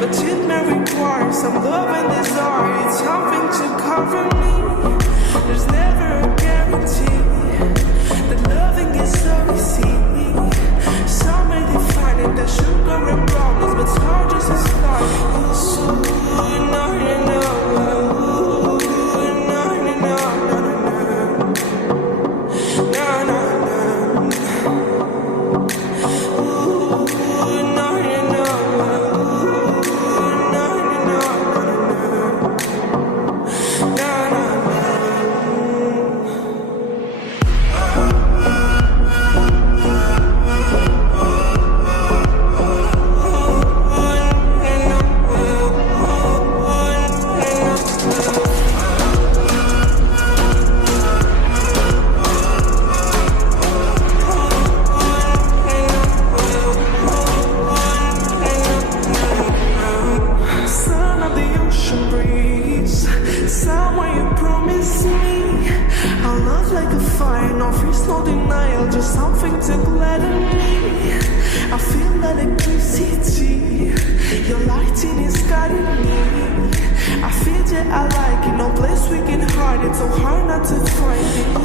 but it may require some love and desire. It's something to cover me. There's never a guarantee that loving is so easy. Some may define it as sugar and brownies, but start just a start. So, no, no, no. I like it, no place we can hide it, so hard not to find it.